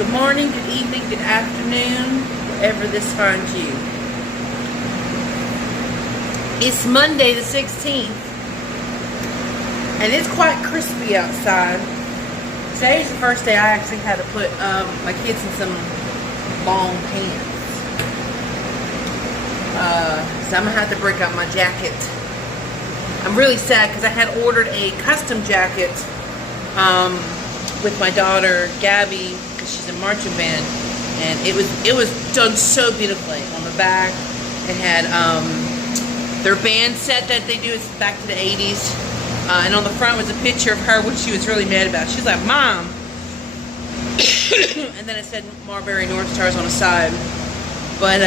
Good morning, good evening, good afternoon, wherever this finds you. It's Monday the 16th, and it's quite crispy outside. Today's the first day I actually had to put my kids in some long pants. So I'm going to have to break out my jacket. I'm really sad because I had ordered a custom jacket with my daughter Gabby, because she's in marching band, and it was done so beautifully. On the back it had their band set that they do. It's back to the 80s, and on the front was a picture of her, which she was really mad about. She's like, "Mom," and then it said Marbury North Stars on the side, but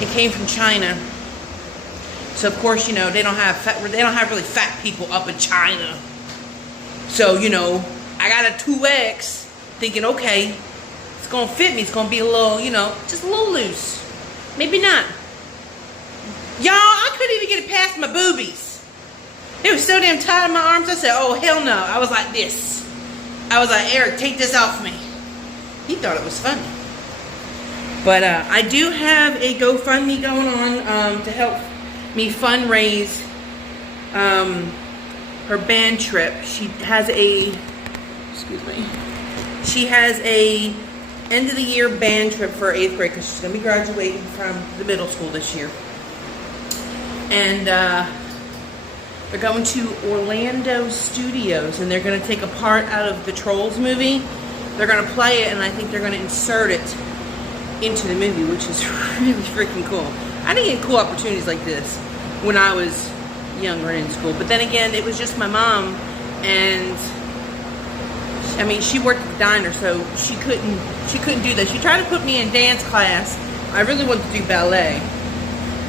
it came from China. So of course, you know, they don't have really fat people up in China. So, you know, I got a 2X, thinking, okay, it's gonna fit me. It's gonna be a little, you know, just a little loose. Maybe not. Y'all, I couldn't even get it past my boobies. It was so damn tight in my arms. I said, oh hell no. I was like this. I was like, Eric, take this off me. He thought it was funny. But I do have a GoFundMe going on to help me fundraise her band trip. She has a end of the year band trip for 8th grade, because she's gonna be graduating from the middle school this year. And they're going to Orlando Studios, and they're gonna take a part out of the Trolls movie. They're gonna play it, and I think they're gonna insert it into the movie, which is really freaking cool. I didn't get cool opportunities like this when I was younger and in school, but then again, it was just my mom, and I mean, she worked at the diner, so she couldn't do that. She tried to put me in dance class. I really wanted to do ballet,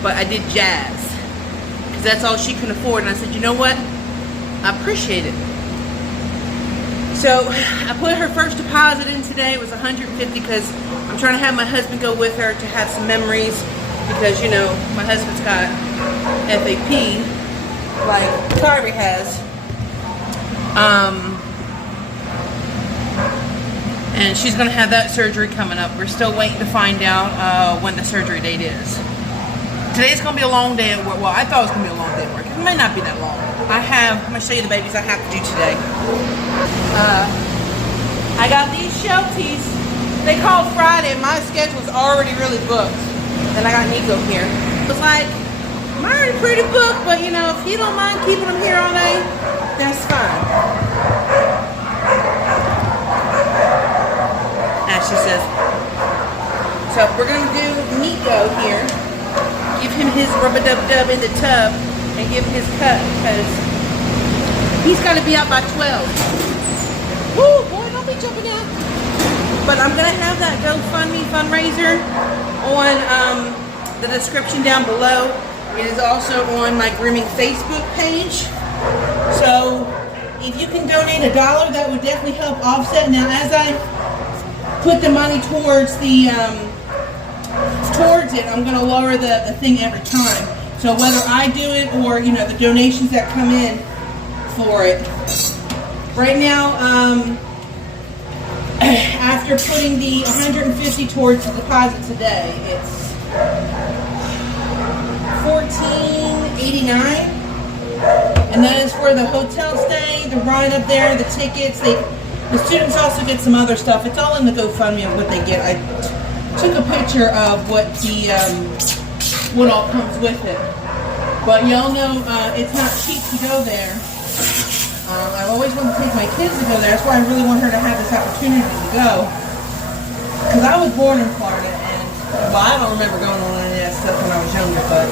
but I did jazz because that's all she could afford. And I said, you know what? I appreciate it. So I put her first deposit in today. It was $150 because I'm trying to have my husband go with her to have some memories, because, you know, my husband's got FAP like Kyrie has. And she's going to have that surgery coming up. We're still waiting to find out when the surgery date is. Today's going to be a long day at work. Well, I thought it was going to be a long day at work. It might not be that long. I'm going to show you the babies I have to do today. I got these shelties. They called Friday. My schedule was already really booked. Then I got Nico here. It was like, I'm already pretty booked, but you know, if you don't mind keeping them here all day, that's fine. Ashley says. So we're gonna do Nico here. Give him his rub-a-dub-dub in the tub and give him his cut, because he's gotta be out by 12. Woo, boy, don't be jumping out. But I'm gonna have that GoFundMe fundraiser on the description down below. It is also on my grooming Facebook page. So if you can donate $1, that would definitely help offset. Now, as I put the money towards it, I'm going to lower the thing every time. So whether I do it or, you know, the donations that come in for it. Right now, after putting the $150 towards the deposit today, it's $14.89, and that is for the hotel stay, the ride up there, the tickets. The students also get some other stuff. It's all in the GoFundMe of what they get. I took a picture of what all comes with it. But y'all know it's not cheap to go there. I've always wanted to take my kids to go there. That's why I really want her to have this opportunity to go. Because I was born in Florida, and well, I don't remember going on any of that stuff when I was younger, but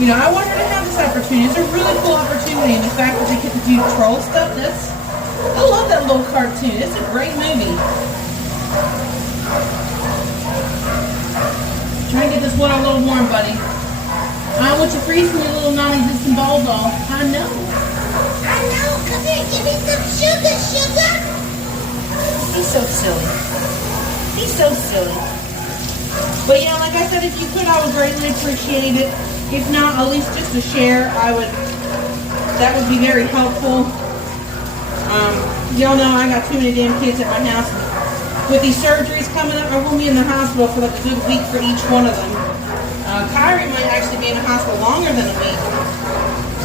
you know, I want her to have this opportunity. It's a really cool opportunity, and the fact that they get to do troll stuff, I love that little cartoon. It's a great movie. Try and get this water a little warm, buddy. I want you to freeze me, little non-existent ball doll. I know. Come here, give me some sugar. He's so silly. But yeah, like I said, if you could, I would greatly appreciate it. If not, at least just a share, that would be very helpful. Y'all know I got too many damn kids at my house. With these surgeries coming up, I will be in the hospital for like a good week for each one of them. Kyrie might actually be in the hospital longer than a week.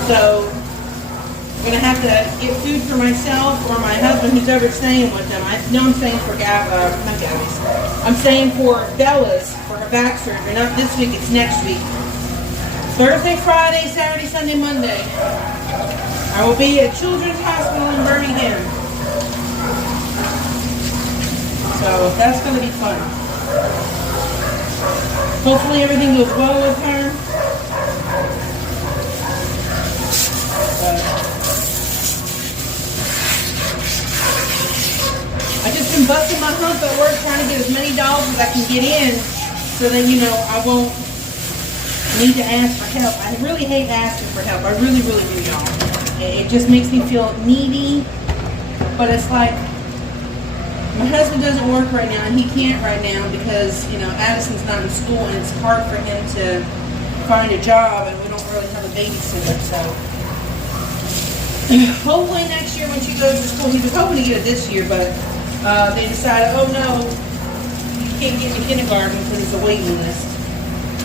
So I'm going to have to get food for myself or my husband who's over staying with them. I know I'm staying for not Gabby's. I'm staying for Bella's for her back surgery. Not this week, it's next week. Thursday, Friday, Saturday, Sunday, Monday. I will be at Children's Hospital in Birmingham. So that's going to be fun. Hopefully everything goes well with her. I've just been busting my hump at work trying to get as many dollars as I can get in so that, you know, I won't need to ask for help. I really hate asking for help. I really, really do, y'all. It just makes me feel needy. But it's like, my husband doesn't work right now, and he can't right now because, you know, Addison's not in school, and it's hard for him to find a job, and we don't really have a babysitter, so. Hopefully next year when she goes to school, he was hoping to get it this year, but they decided, oh no, you can't get into kindergarten because it's a waiting list,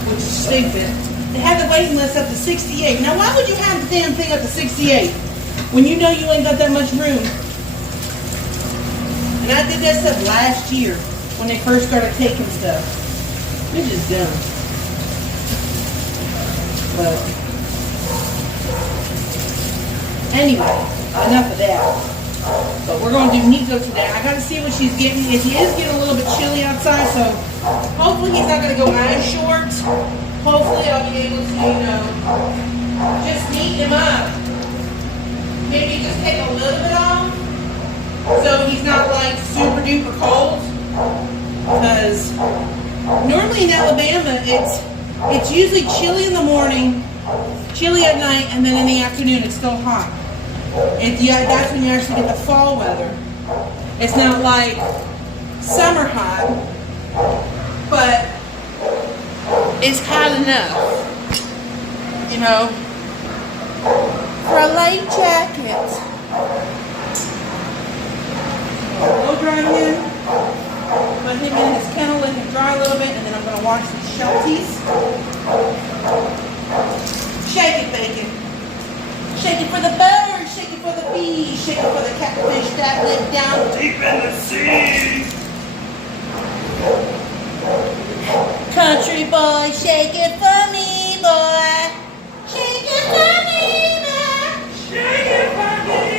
which is stupid. They have the waiting list up to 68. Now why would you have the damn thing up to 68 when you know you ain't got that much room? And I did that stuff last year when they first started taking stuff. It's just dumb. But anyway, enough of that. But we're going to do Nico today. I got to see what she's getting. It is getting a little bit chilly outside, so hopefully he's not going to go as short. Hopefully I'll be able to, you know, just neat him up. Maybe just take a little bit off so he's not like super duper cold. Because normally in Alabama it's usually chilly in the morning, chilly at night, and then in the afternoon it's still hot. That's when you actually get the fall weather. It's not like summer hot, but it's hot enough, you know, for a light jacket. Blow dry him, put him in his kennel, let him dry a little bit, and then I'm going to wash these shelties. Shake it, bacon. Shake it for the birds, shake it for the bees, shake it for the catfish that live down deep in the sea. Country boy, shake it for me, boy. Shake it for me, boy. Shake it for me.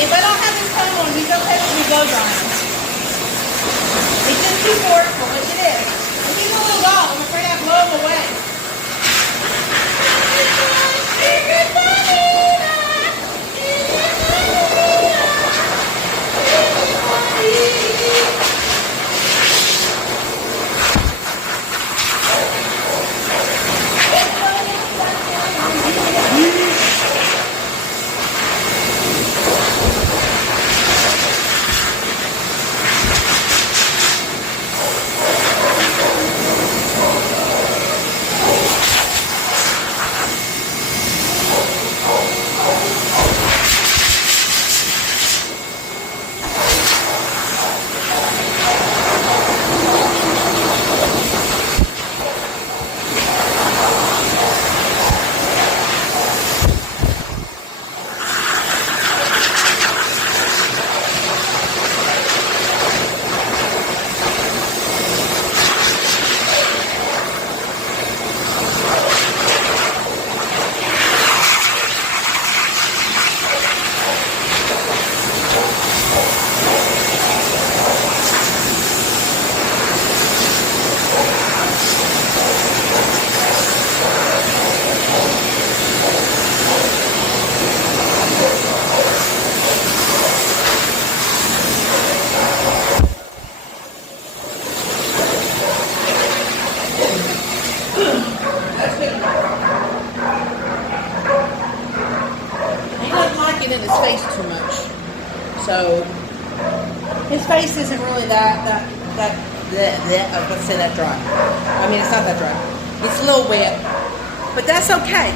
If I don't have his phone on, he's okay with me blow drying. It's just too forceful, which it is. If he's a little dog, I'm afraid I'd blow him away. face isn't really that I was gonna say that dry. I mean, it's not that dry. It's a little wet, but that's okay.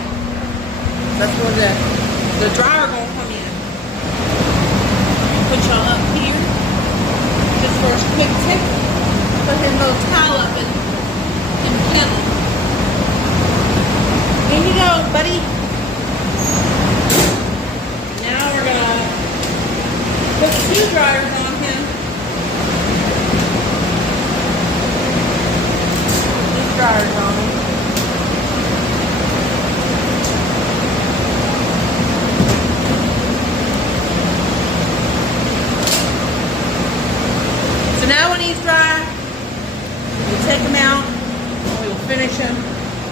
That's where the dryer gonna come in. Put y'all up here just for a quick tip. Put his little towel up in the kennel. Here you go, buddy. Now we're gonna put 2 dryers on him. Dryers on them. So now when he's dry, we'll take him out and we will finish him.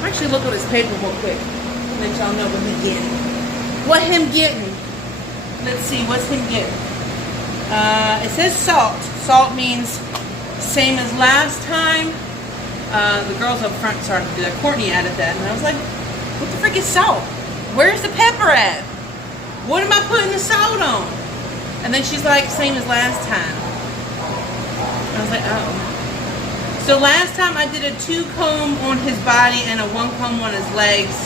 Actually look at his paper real quick. Let y'all know what he's getting. What him getting? Let's see, what's him getting? It says salt. Salt means same as last time. The girls up front started to do that. Courtney added that, and I was like, what the frick is salt? Where's the pepper at? What am I putting the salt on? And then she's like, same as last time. I was like, oh. So last time I did a 2 comb on his body and a 1 comb on his legs,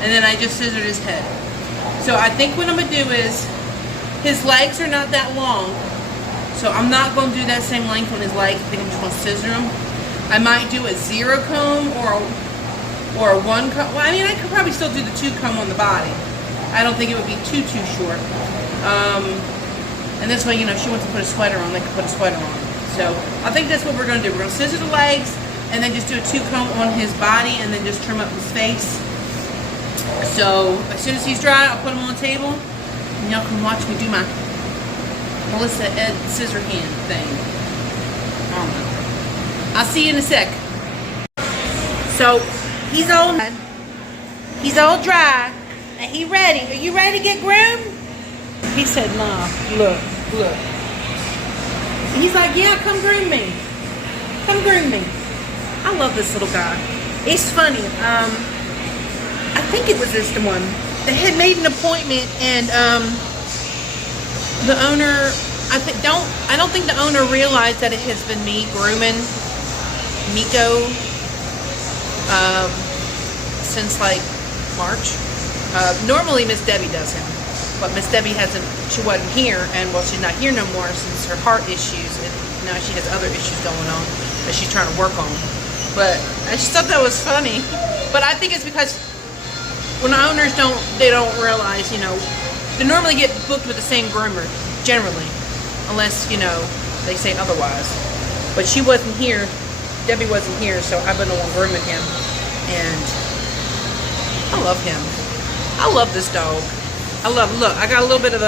and then I just scissored his head. So I think what I'm going to do is, his legs are not that long, so I'm not going to do that same length on his legs. I think I'm just going to scissor them. I might do a 0 comb or a 1 comb. Well, I mean, I could probably still do the 2 comb on the body. I don't think it would be too short. And this way, you know, if she wants to put a sweater on, they can put a sweater on. So I think that's what we're going to do. We're going to scissor the legs and then just do a 2 comb on his body and then just trim up his face. So as soon as he's dry, I'll put him on the table and y'all can watch me do my Melissa Ed scissor hand thing. I don't know. I'll see you in a sec. So he's all dry and he ready. Are you ready to get groomed? He said, nah, look. And he's like, yeah, come groom me. Come groom me. I love this little guy. It's funny. I think it was this one. They had made an appointment and the owner, I don't think the owner realized that it has been me grooming Nico since like March. Normally Miss Debbie does him, but Miss Debbie she wasn't here, and well, she's not here no more since her heart issues, and now she has other issues going on that she's trying to work on. But I just thought that was funny. But I think it's because when the owners don't realize, you know, they normally get booked with the same groomer generally, unless, you know, they say otherwise. But she wasn't here. Debbie wasn't here, so I've been the one grooming him, and I love him. I love this dog. Look, I got a little bit of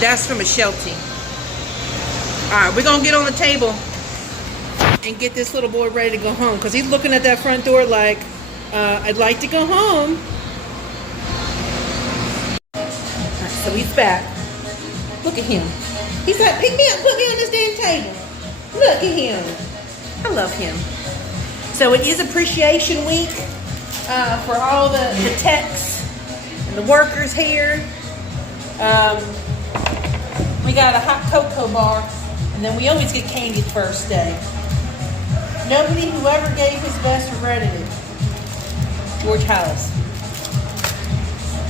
that's from a Sheltie. Alright, we're going to get on the table and get this little boy ready to go home, because he's looking at that front door like, I'd like to go home. Right, so he's back. Look at him. He's like, pick me up, put me on this damn table. Look at him. I love him. So it is Appreciation Week for all the techs and the workers here. We got a hot cocoa bar, and then we always get candy the first day. Nobody who ever gave his best regretted it. George Hollis.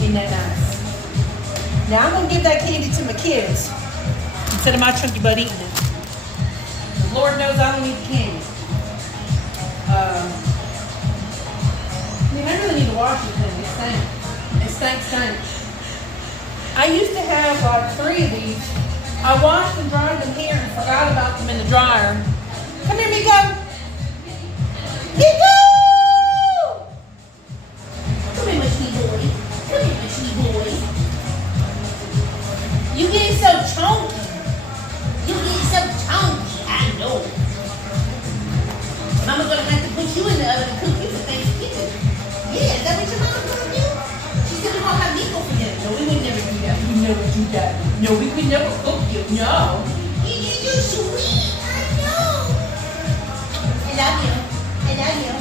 Isn't that nice? Now I'm going to give that candy to my kids instead of my chunky butt eating it. Lord knows I don't eat candy. I mean, I really need to wash this thing. It stinks. I used to have like 3 of these. I washed and dried them here and forgot about them in the dryer. Come here, Miko. Miko! Come here, my sweet boy. Come here, my sweet boy. You getting so chunky. You getting so chunky. I know. Mama's gonna have to put you in the oven and cook you for Thanksgiving. Yeah, is that what your mama's gonna do? She said we're gonna have Nico for dinner. No, we would never do that. We never do that. No, we could never cook you. No. You're sweet. I know. I love you. I love you.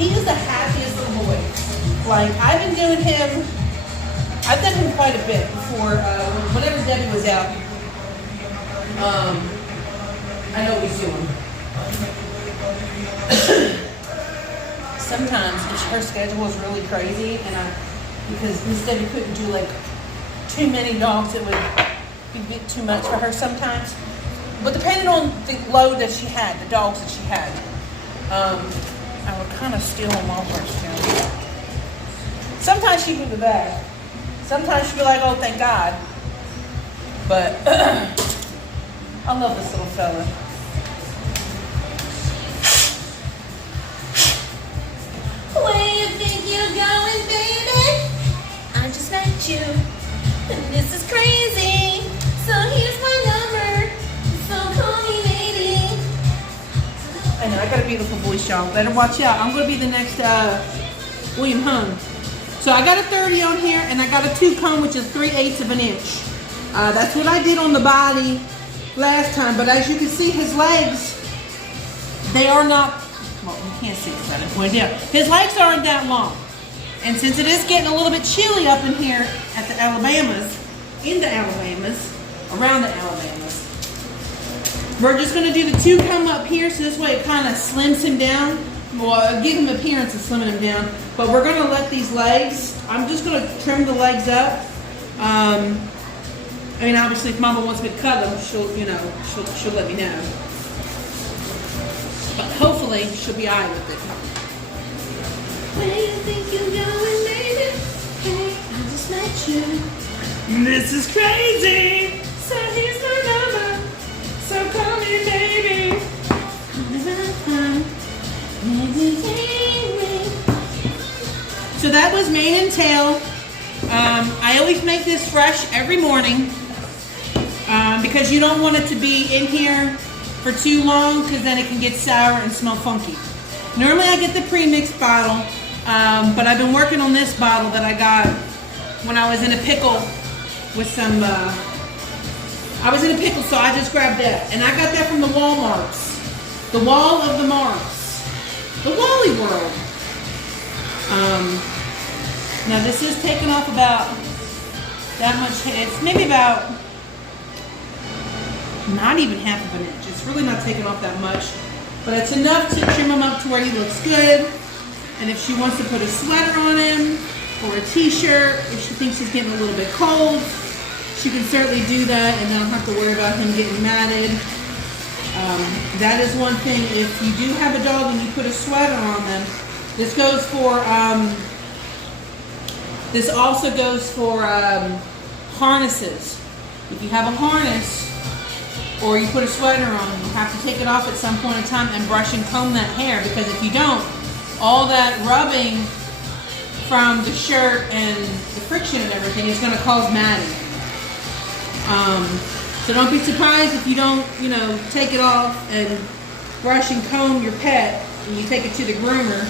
He was the happiest little boy. Like, I've been doing him, I've done him quite a bit before, whenever Debbie was out. I know he's doing. Sometimes her schedule is really crazy, and because Miss Debbie couldn't do like too many dogs, it would be a bit too much for her sometimes. But depending on the load that she had, the dogs that she had, I would kind of steal them off her. Sometimes she'd be back. Sometimes she'd be like, "Oh, thank God." But I love this little fella. Where you think you're going, baby? I just met you, and this is crazy. So here's my number. So call me, baby. I know I got a beautiful voice, y'all. Better watch out. I'm gonna be the next William Hung. So I got a 30 on here, and I got a 2 comb, which is 3/8 of an inch. That's what I did on the body last time. But as you can see, his legs, they are not. Well, you can't see it, I'm pointing out. His legs aren't that long. And since it is getting a little bit chilly up in here at the Alabamas, around the Alabamas, we're just going to do the 2 comb up here, so this way it kind of slims him down. Well, give him appearance of slimming him down. But we're going to let these legs, I'm just going to trim the legs up. I mean, obviously, if Mama wants me to cut them, she'll let me know. But hopefully, she'll be alright with it. Where you think you're going, baby? Hey, I just met you. This is crazy. So here's my number. So call me, baby. So that was mane and tail. I always make this fresh every morning because you don't want it to be in here for too long, because then it can get sour and smell funky. Normally I get the pre-mixed bottle, but I've been working on this bottle that I got when I was in a pickle with some, I was in a pickle, so I just grabbed that. And I got that from the Walmarts, the Wall of the Marts, the Wally World. Now this is taking off about that much, it's maybe about not even half of an inch. It's really not taking off that much, but it's enough to trim him up to where he looks good. And if she wants to put a sweater on him or a t-shirt, if she thinks he's getting a little bit cold, she can certainly do that and don't have to worry about him getting matted. That is one thing. If you do have a dog and you put a sweater on them, this goes for, this also goes for harnesses. If you have a harness or you put a sweater on, you have to take it off at some point in time and brush and comb that hair, because if you don't, all that rubbing from the shirt and the friction and everything is going to cause matting. So don't be surprised if you don't, take it off and brush and comb your pet, and you take it to the groomer,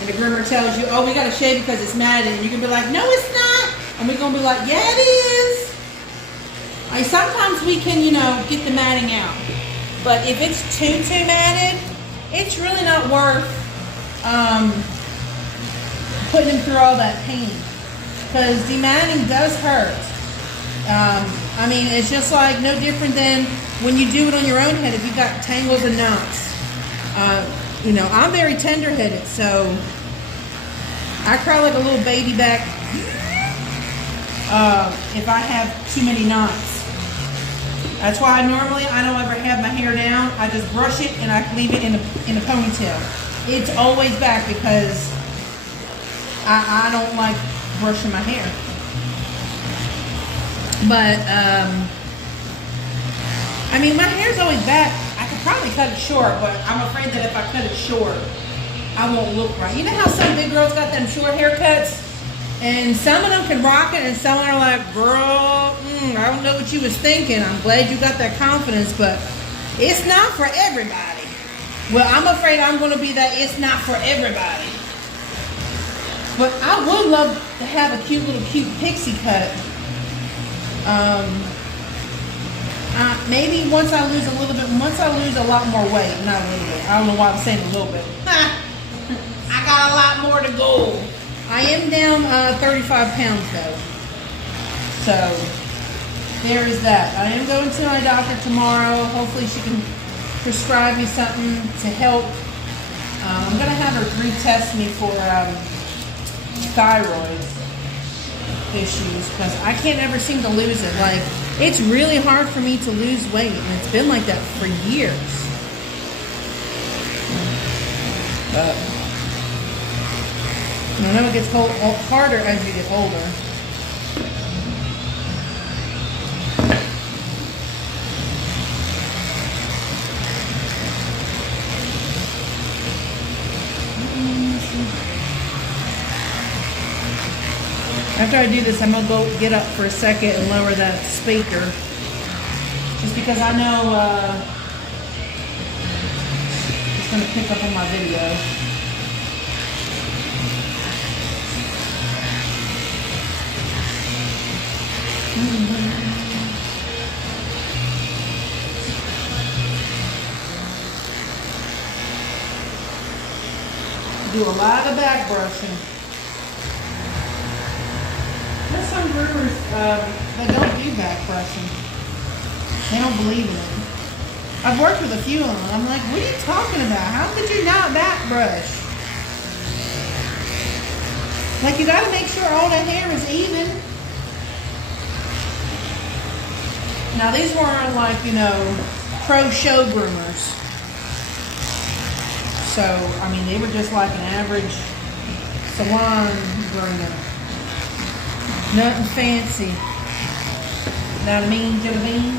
and the groomer tells you, "Oh, we got to shave because it's matted," and you can be like, "No, it's not," and we're going to be like, "Yeah, it is." Sometimes we can, get the matting out, but if it's too matted, it's really not worth putting him through all that pain, because dematting does hurt. I mean, it's just like no different than when you do it on your own head if you got tangles and knots. I'm very tender-headed, so I cry like a little baby back if I have too many knots. That's why I don't ever have my hair down. I just brush it and I leave it in a ponytail. It's always back because I don't like brushing my hair. But, I mean, my hair's always back. I could probably cut it short, but I'm afraid that if I cut it short, I won't look right. You know how some big girls got them short haircuts? And some of them can rock it, and some are like, "Girl, I don't know what you was thinking. I'm glad you got that confidence, but it's not for everybody." Well, I'm afraid I'm going to be that it's not for everybody. But I would love to have a cute pixie cut. Maybe once I lose a lot more weight, not a little bit. I don't know why I'm saying a little bit. I got a lot more to go. I am down 35 pounds though. So there is that. I am going to my doctor tomorrow. Hopefully she can prescribe me something to help. I'm going to have her retest me for thyroid issues because I can't ever seem to lose it. Like, it's really hard for me to lose weight, and it's been like that for years. I know it gets harder as you get older. After I do this, I'm going to go get up for a second and lower that speaker. Just because I know it's going to pick up on my video. Do a lot of back brushing. There's some groomers that don't do back brushing. They don't believe in it. I've worked with a few of them. I'm like, what are you talking about? How could you not back brush? Like, you got to make sure all the hair is even. Now, these weren't like, you know, pro show groomers. So, I mean, they were just like an average salon groomer. Nothing fancy. Know what I mean, Genevieve?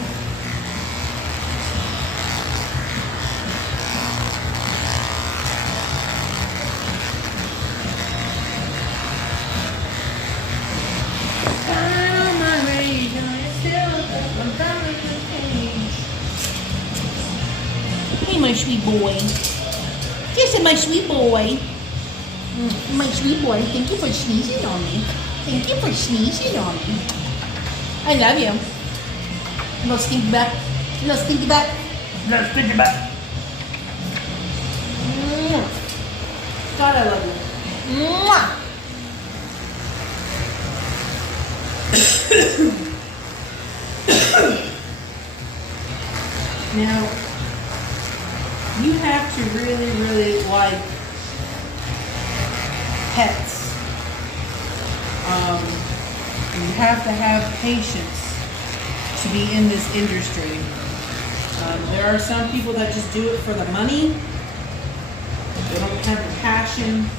Hey, my sweet boy. Yes, my sweet boy. My sweet boy, thank you for sneezing on me. Thank you for sneezing on me. I love you. No stinky back. No stinky back. No stinky back. God, I love you. Mwah. Now, you have to really, really like pets. You have to have patience to be in this industry. There are some people that just do it for the money. They don't have the passion.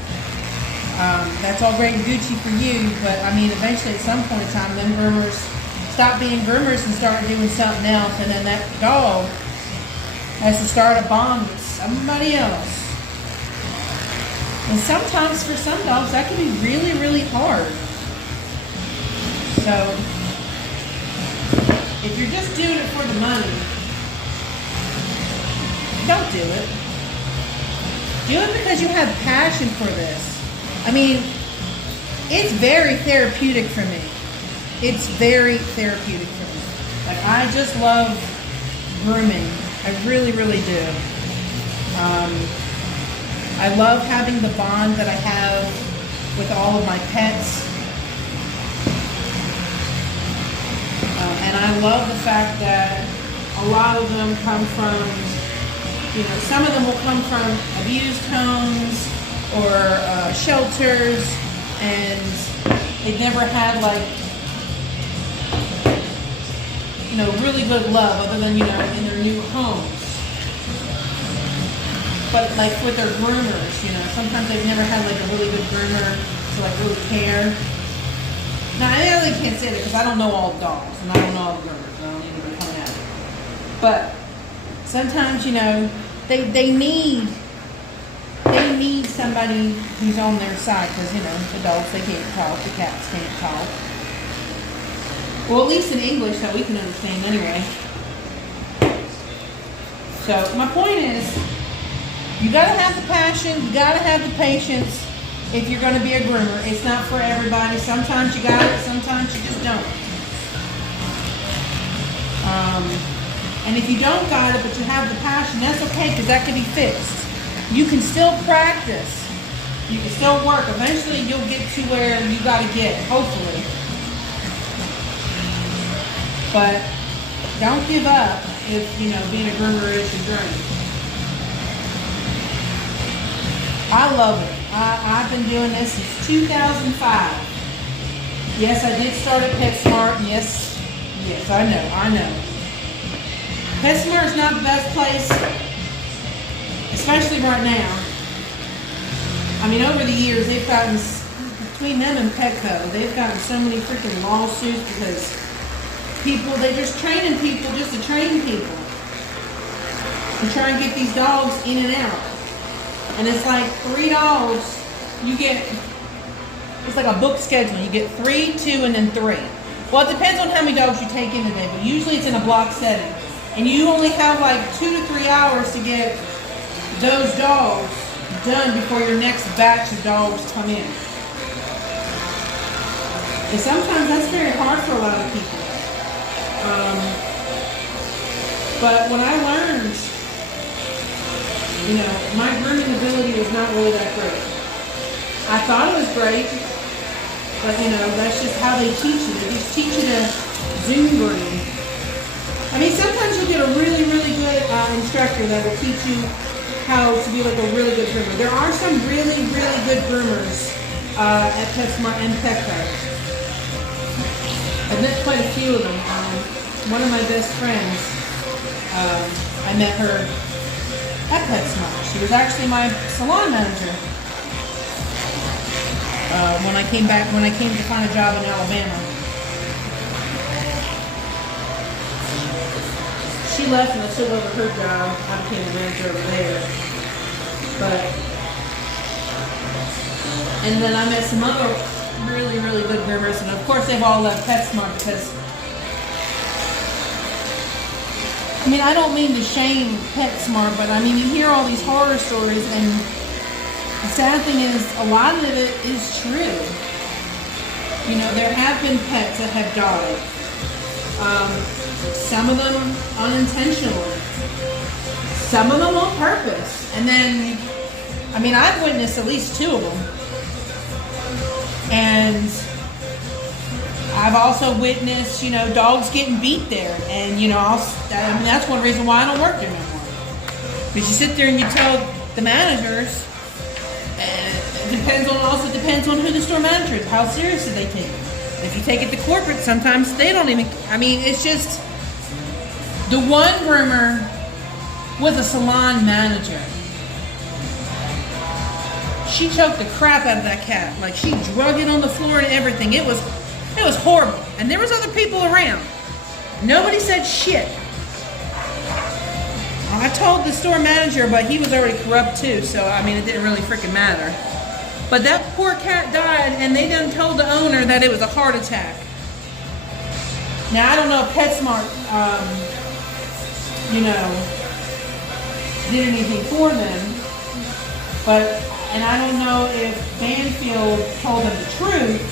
That's all great and Gucci for you, but I mean, eventually at some point in time, them groomers stop being groomers and start doing something else, and then that dog has to start a bond with somebody else. And sometimes for some dogs, that can be really, really hard. So, if you're just doing it for the money, don't do it. Do it because you have passion for this. I mean, it's very therapeutic for me. It's very therapeutic for me. Like, I just love grooming. I really, really do. I love having the bond that I have with all of my pets. And I love the fact that a lot of them come from, you know, some of them will come from abused homes or shelters, and they've never had, like, you know, really good love other than, you know, in their new homes. But like with their groomers, you know, sometimes they've never had like a really good groomer to like really care. Now, I really can't say that because I don't know all the dogs and I don't know all the groomers. I don't need anybody coming at me. But sometimes, you know, they need somebody who's on their side because, you know, the dogs, they can't talk, the cats can't talk. Well, at least in English that we can understand anyway. So my point is, you gotta have the passion, you gotta have the patience if you're gonna be a groomer. It's not for everybody. Sometimes you got it, sometimes you just don't. And if you don't got it, but you have the passion, that's okay, because that can be fixed. You can still practice. You can still work. Eventually, you'll get to where you gotta get, hopefully. But don't give up if, you know, being a groomer is your dream. I love it. I've been doing this since 2005. Yes, I did start at PetSmart. Yes, I know. PetSmart is not the best place, especially right now. I mean, over the years, they've gotten, between them and Petco, they've gotten so many freaking lawsuits because they're just training people just to train people. To try and get these dogs in and out. And it's like 3 dogs, it's like a book schedule. You get 3, 2, and then 3. Well, it depends on how many dogs you take in a day, but usually it's in a block setting. And you only have like 2 to 3 hours to get those dogs done before your next batch of dogs come in. And sometimes that's very hard for a lot of people. But when I learned, you know, my grooming ability was not really that great. I thought it was great, but you know, that's just how they teach you. They just teach you to Zoom groom. I mean, sometimes you'll get a really, really good instructor that will teach you how to be like a really good groomer. There are some really, really good groomers at PetSmart and Petco. I've met quite a few of them. One of my best friends, I met her at PetSmart. She was actually my salon manager when I came to find a job in Alabama. She left and I took over her job. I became the manager over there. And then I met some other really, really good groomers, and of course they've all left PetSmart because, I mean, I don't mean to shame PetSmart, but I mean, you hear all these horror stories, and the sad thing is, a lot of it is true. You know, there have been pets that have died. Some of them unintentionally. Some of them on purpose. And then, I mean, I've witnessed at least 2 of them. And I've also witnessed, you know, dogs getting beat there. And, you know, I mean, that's one reason why I don't work there anymore. Because you sit there and you tell the managers, and it also depends on who the store manager is, how seriously they take it. If you take it to corporate, sometimes they don't even, I mean, it's just, the one groomer was a salon manager. She choked the crap out of that cat. Like, she drug it on the floor and everything. It was horrible. And there was other people around. Nobody said shit. I told the store manager, but he was already corrupt too, so I mean, it didn't really freaking matter. But that poor cat died, and they done told the owner that it was a heart attack. Now, I don't know if PetSmart, you know, did anything for them, and I don't know if Banfield told them the truth.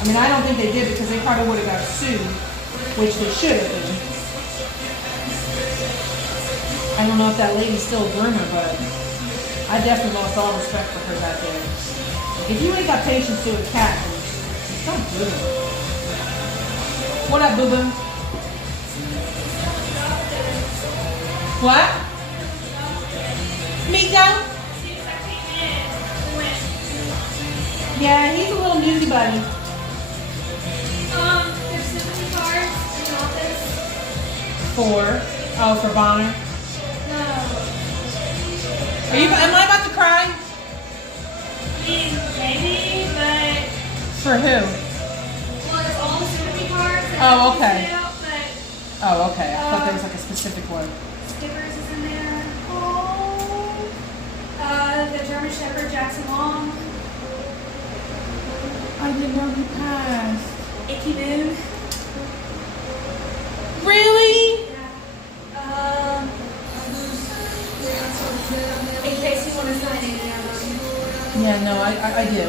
I mean, I don't think they did, because they probably would have got sued, which they should have been. I don't know if that lady's still a groomer, but I definitely lost all respect for her back there. If you ain't got patience to a cat, just don't do it. What up, boo-boo? What? Miko? Yeah, he's a little newsy buddy. There's 70 cards in the office. For Bonner? No. Am I about to cry? I mean, maybe, but... For who? Well, it's all the 70 cards. Oh, okay. Out, but Oh, okay. I thought there was like a specific one. Stickers is in there. Oh. The German Shepherd, Jackson Long. I didn't know he passed. Icky Moon. Really? Yeah. In case you want to sign any of them. Yeah, no, I do.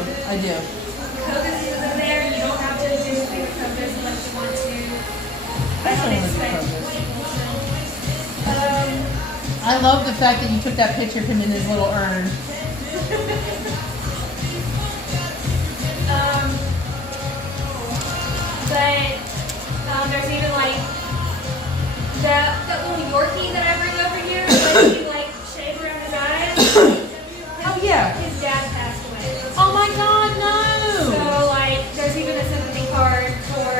Focus is in there. You don't have to do anything with Focus unless you want to. I don't expect. I love the fact that you took that picture of him in his little urn. But There's even like that little yorkie that I bring over here, like he like shave around his eyes. Oh yeah. His dad passed away. Oh my God, no. So like, there's even a sympathy card for.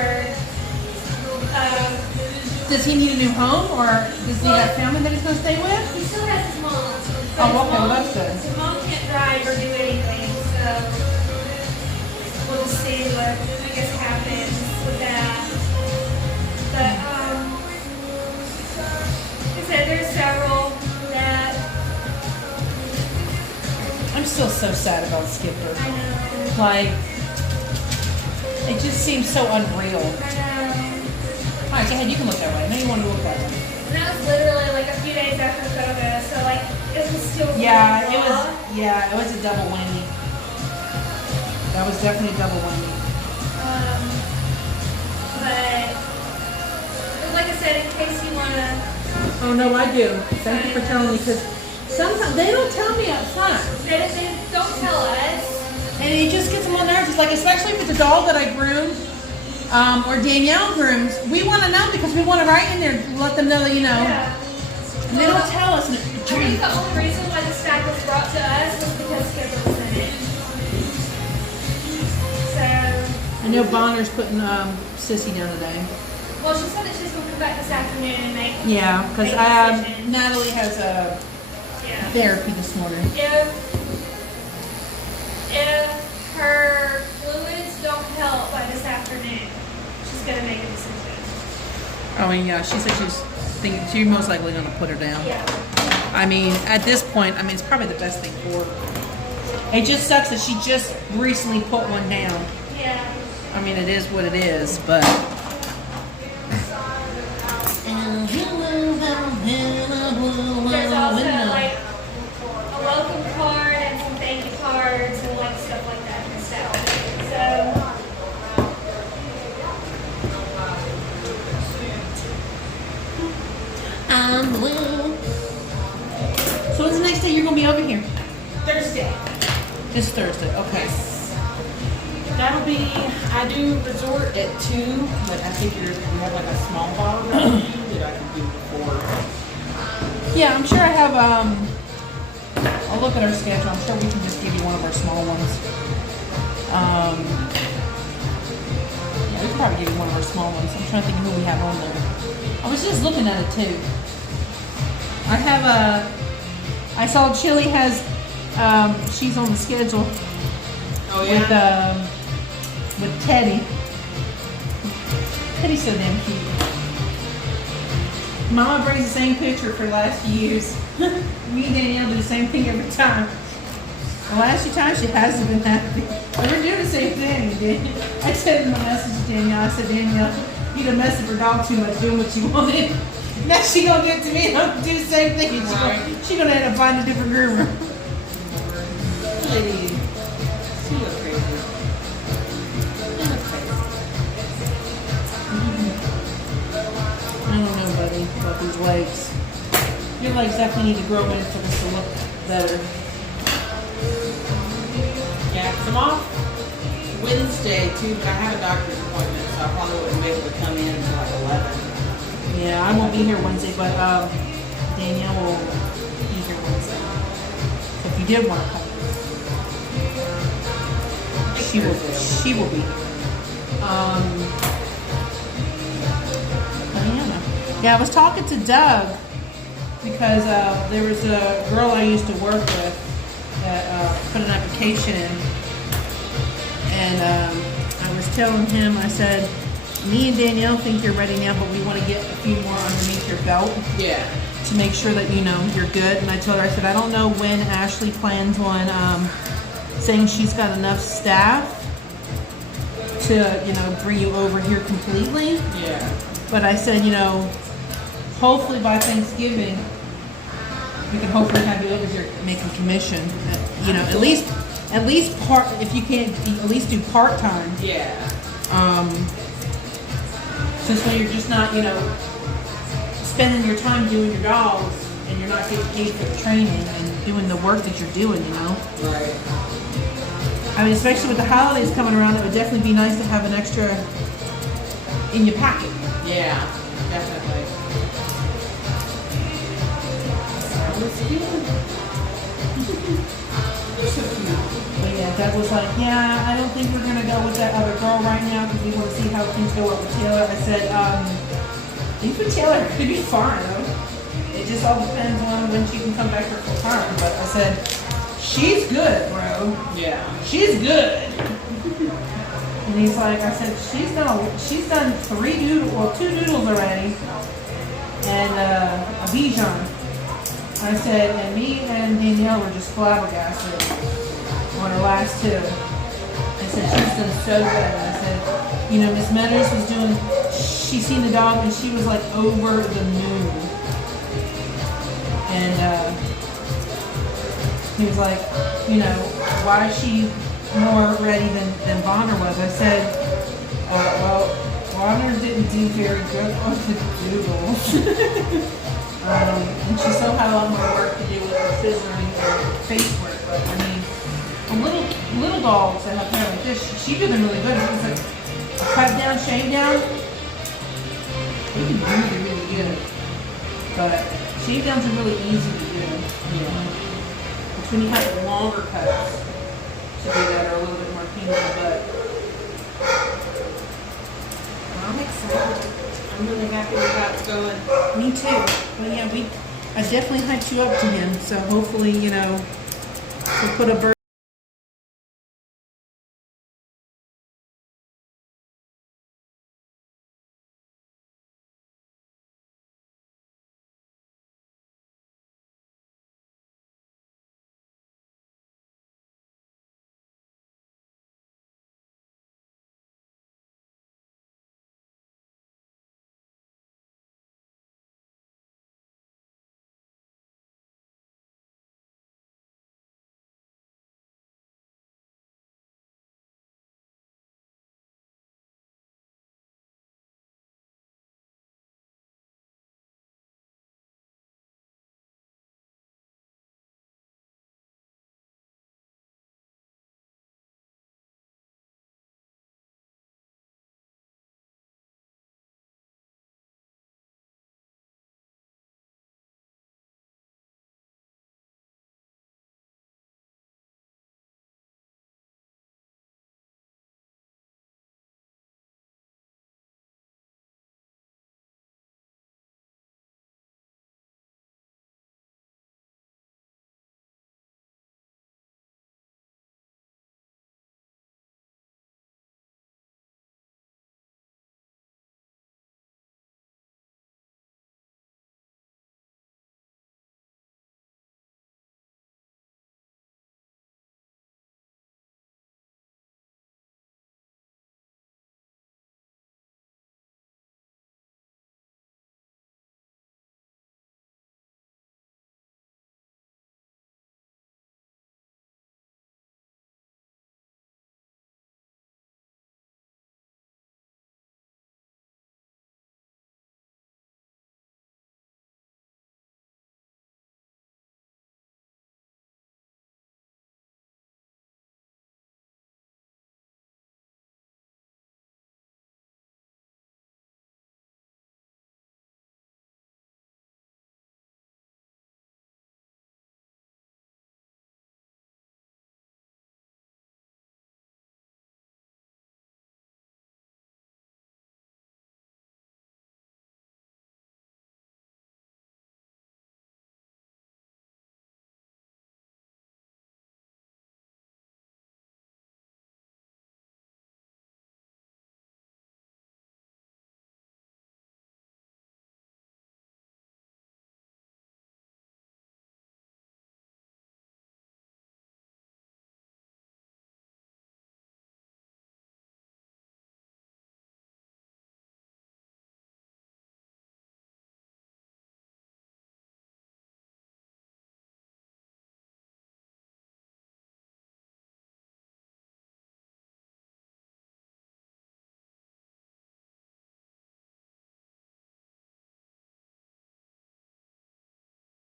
Does he need a new home, or does he have family that he's going to stay with? He still has his mom. Oh, okay, well, that's good. His mom can't drive or do anything, so we'll just see what I guess happens with that. But like I said, there's several that I'm still so sad about Skipper. I know. Like, it just seems so unreal. I know. All right, go ahead, you can look that way. I know you want to look that way. And that was literally like a few days after COVID, so like it was still Yeah, really raw. it was a double whammy. That was definitely a double whammy. But like I said, in case you wanna, Oh no, I do. Thank you for telling me, because sometimes they don't tell me up front. they don't tell us. And it just gets them on nerves. It's like, especially if it's a dog that I groomed, or Danielle grooms, we want to know because we want to write in there to let them know that, you know. Yeah. And they don't tell us. I think the only reason why the stack was brought to us was because Skipper was in it. So, I know Bonner's putting Sissy down today. well, she said that she's going to come back this afternoon and make Yeah, because make a decision. Natalie has Yeah. therapy this morning. If her fluids don't help by this afternoon, she's going to make a decision. Oh, and yeah, she said she's most likely going to put her down. Yeah. I mean, at this point, I mean, it's probably the best thing for her. It just sucks that she just recently put one down. Yeah. I mean, it is what it is, but. There's also like a welcome card and some thank you cards and like stuff like that and stuff. So. So when's the next day you're gonna be over here? Thursday. This Thursday, okay. That'll be, I do resort at 2, but I figured we have like a small bottle that I can do before. Yeah, I'm sure I have, I'll look at our schedule. I'm sure we can just give you one of our small ones. Yeah, we could probably give you one of our small ones. I'm trying to think of who we have on there. I was just looking at it too. I have I saw Chili has, she's on the schedule Oh yeah? with Teddy. Teddy's so damn cute. Mama brings the same picture for the last few years. Me and Danielle do the same thing every time. The last few times she hasn't been happy. But we're doing the same thing, Danielle. I said in my message to Danielle, I said, Danielle, you done messed up her dog too much doing what you wanted. Now she gonna get to me and I'm gonna do the same thing. She gonna end up finding a different groomer. Lady, she looks crazy. I don't know, buddy, about these legs. Your legs definitely need to grow in for this to look better. Yeah, 'cause I'm off Wednesday too, but I have a doctor's appointment, so I probably wouldn't be able to come in until like 11. Yeah, I won't be here Wednesday, but Danielle will be here Wednesday. So if you did want to come, she will be here. Diana. Yeah, I was talking to Doug because there was a girl I used to work with that put an application in, and I was telling him, I said, me and Danielle think you're ready now, but we want to get a few more underneath your belt Yeah. to make sure that, you know, you're good. And I told her, I said, I don't know when Ashley plans on saying she's got enough staff to, you know, bring you over here completely. Yeah. But I said, you know, hopefully by Thanksgiving, we can hopefully have you over here making commission. You know, at least part, if you can't, at least do part-time. Yeah. Since when you're just not, you know, spending your time doing your dogs and you're not getting paid for the training and doing the work that you're doing, you know. Right. I mean, especially with the holidays coming around, it would definitely be nice to have an extra in your pocket. Yeah, definitely. Sounds good. So cute. But yeah, Doug was like, yeah, I don't think we're gonna go with that other girl right now because we want to see how things go up with Taylor. I said, things with Taylor could be fine. It just all depends on when she can come back for full time. But I said, she's good, bro. Yeah. She's good. And he's like, I said, she's done 2 doodles already, and a Bichon. I said, and me and Danielle were just flabbergasted on her last 2. I said, she's done so good. I said, you know, Miss Meadows was doing, she seen the dog and she was like over the moon. And he was like, you know, why is she more ready than Bonner was? I said, well, Bonner didn't do very good on the doodles. And she still had a lot more work to do with her scissoring and face work. But I mean, the little dogs that have hair like this, she did them really good. It was like a cut down, shave down. They can really, really good. But shave downs are really easy to do. Yeah. It's when you have longer cuts to do that are a little bit more pain in the butt. I'm excited. I'm really happy with how it's going. Me too. But yeah, I definitely hyped you up to him. So hopefully, you know, we'll put a bird.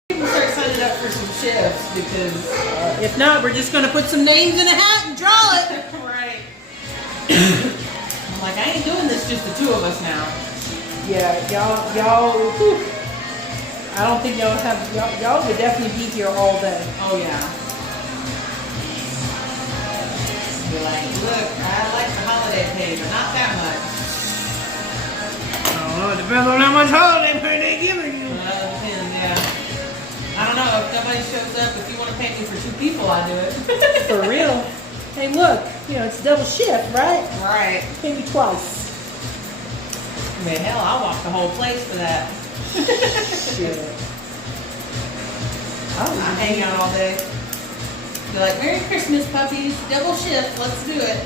People start signing up for some shifts because. If not, we're just gonna put some names in a hat and draw it. Right. I'm like, I ain't doing this just the 2 of us now. Yeah, y'all, whew. I don't think y'all have, y'all would definitely be here all day. Oh yeah. Be like, look, I like the holiday pay, but not that much. I don't know. It depends on how much holiday pay they giving you. Depends, yeah. I don't know, if nobody shows up, if you want to pay me for 2 people, I do it. For real. Hey, look, you know, it's double shift, right? Right. Pay me twice. I mean, hell, I'll walk the whole place for that. Shit. I hang out all day. Be like, Merry Christmas, puppies. Double shift. Let's do it.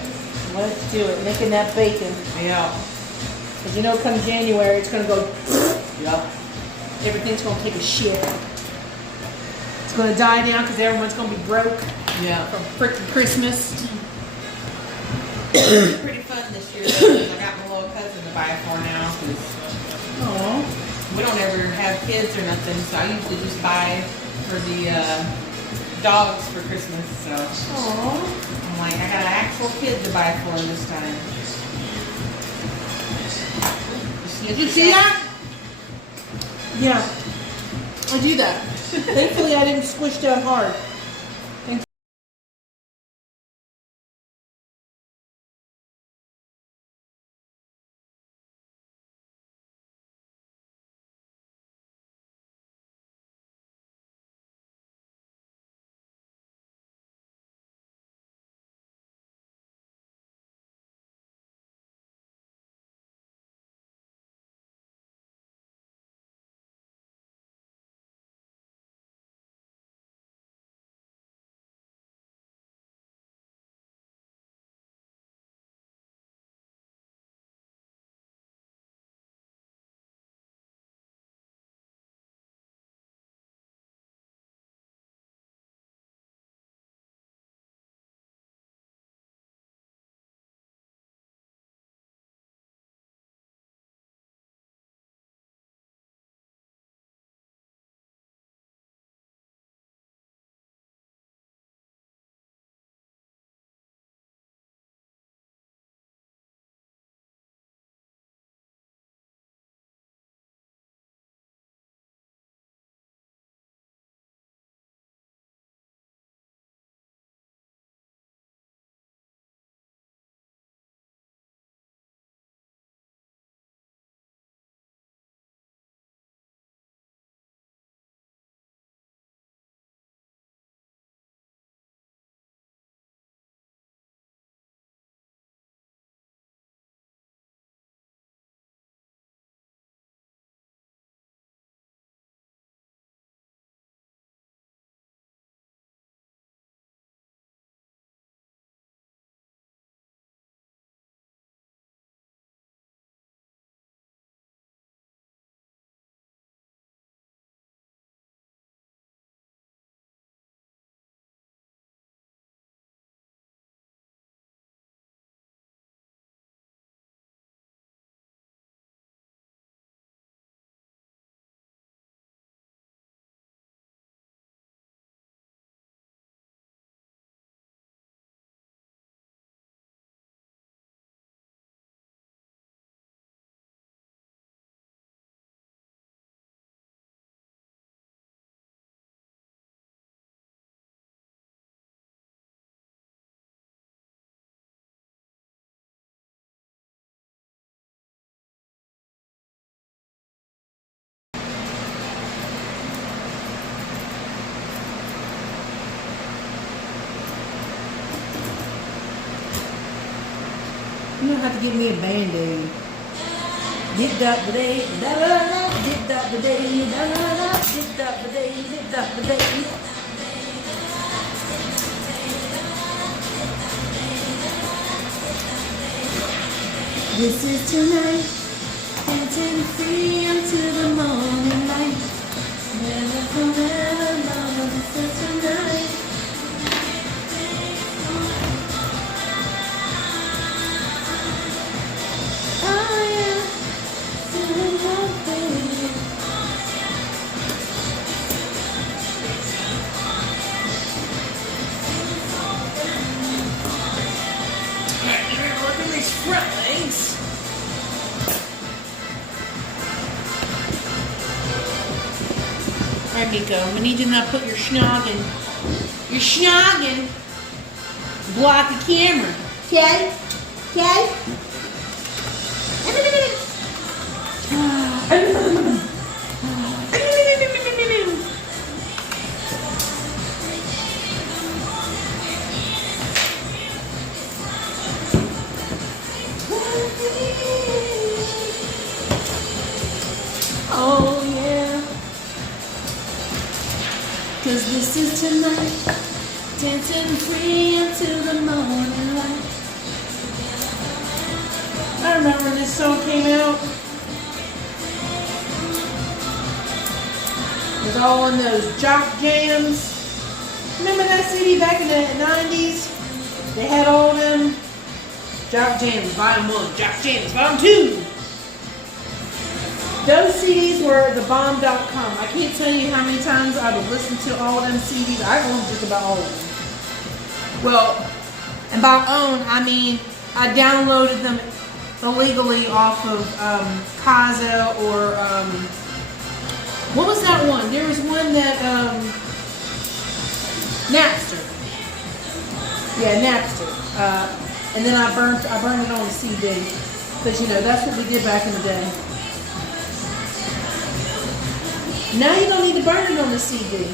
Let's do it. Making that bacon. Yeah. Because you know, come January, it's going to go, Yep. everything's going to take a shit. It's going to die down because everyone's going to be broke Yeah. from frickin' Christmas. It's pretty fun this year, though, 'cause I got my little cousin to buy it for now. 'Cause Aww. we don't ever have kids or nothing, so I usually just buy for the dogs for Christmas. So Aww. I'm like, I got an actual kid to buy for this time. Did you see that? Yeah. I do that. Thankfully, I didn't squish down hard. You don't have to give me a band-aid. Dip dop the day, da da da, dip dop the day, da da da, dip dop the day, dip dop the day. This is tonight, dancing free until the morning light. Never forever, love, this is tonight. Alright, Miko, I need you to not put your schnoggin. Your schnoggin. Block the camera. Okay? Okay? Oh yeah. 'Cause this is tonight. Dancing free until the morning light. I remember when this song came out. It was all on those jock jams. Remember that CD back in the 90s? They had all them jock jams, volume 1, jock jams, volume 2. Those CDs were the bomb.com. I can't tell you how many times I would listen to all them CDs. I own just about all of them. Well, and by own, I mean I downloaded them illegally off of Kazaa or what was that one? There was one that Napster. Yeah, Napster. And then I burned it on the CD because you know that's what we did back in the day. Now you don't need to burn it on the CD.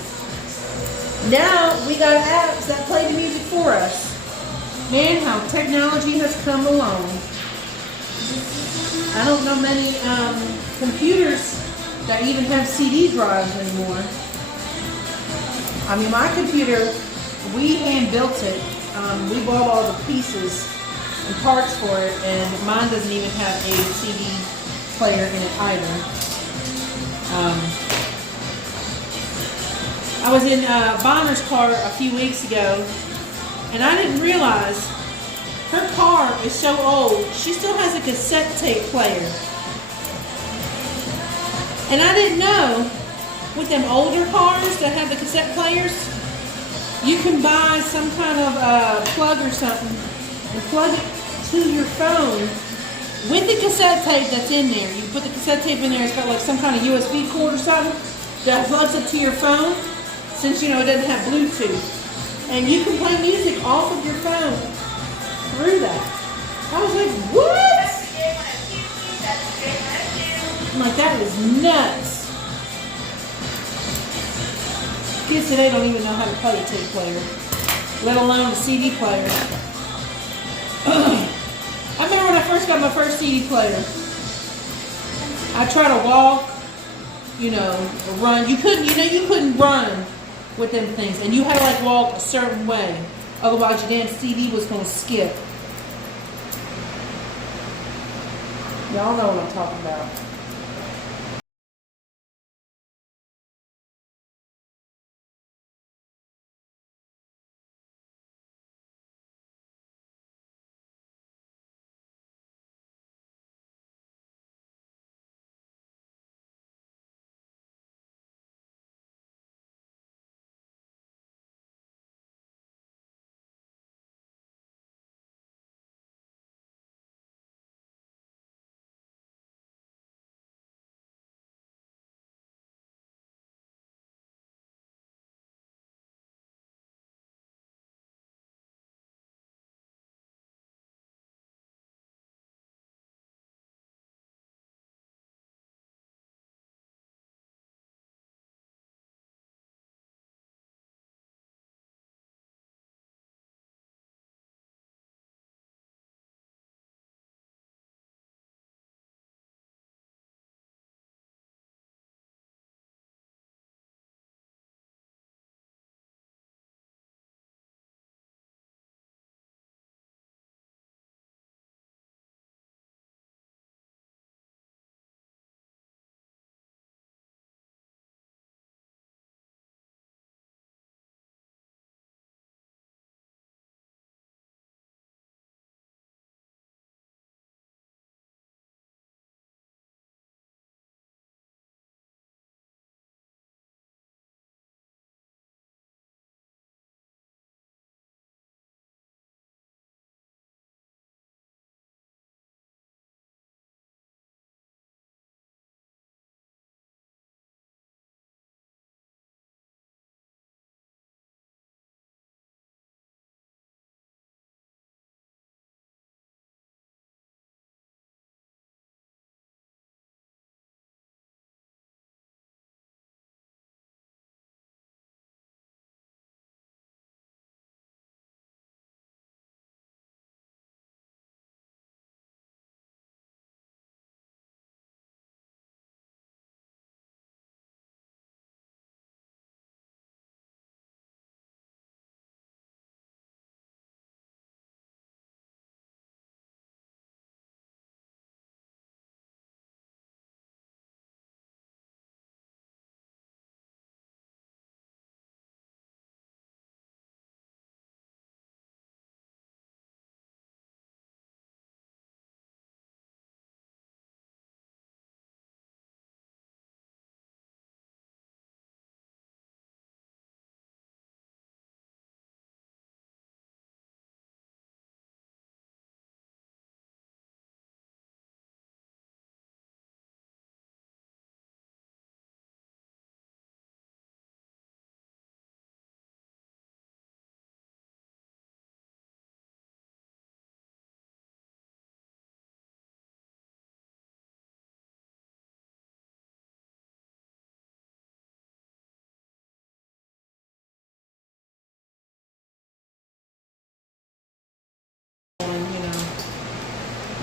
Now we got apps that play the music for us. Man, how technology has come along. I don't know many computers that even have CD drives anymore. I mean, my computer, we hand built it. We bought all the pieces and parts for it, and mine doesn't even have a CD player in it either. I was in Bonner's car a few weeks ago, and I didn't realize her car is so old. She still has a cassette tape player. And I didn't know, with them older cars that have the cassette players, you can buy some kind of plug or something and plug it to your phone with the cassette tape that's in there. You put the cassette tape in there, it's got like some kind of USB cord or something that plugs up to your phone, since you know it doesn't have Bluetooth. And you can play music off of your phone through that. I was like, what? I'm like, that is nuts. Kids today don't even know how to play a tape player, let alone a CD player. I remember when I first got my first CD player. I tried to walk, you know, or run. You couldn't run with them things, and you had to like walk a certain way, otherwise your damn CD was gonna skip. Y'all know what I'm talking about.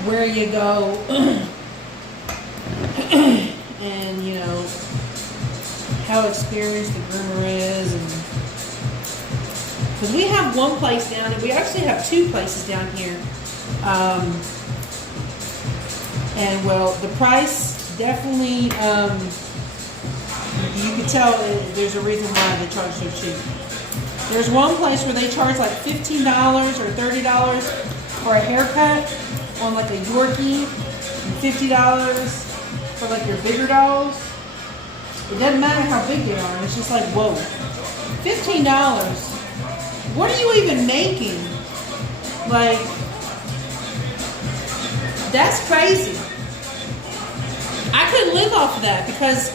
where you go, and you know how experienced the groomer is, and because we have one place down, and we actually have two places down here, and well, the price definitely, you can tell there's a reason why they charge so cheap. There's one place where they charge like $15 or $30 for a haircut on like a Yorkie, and $50 for like your bigger dogs. It doesn't matter how big they are. It's just like, whoa, $15. What are you even making? Like, that's crazy. I couldn't live off of that because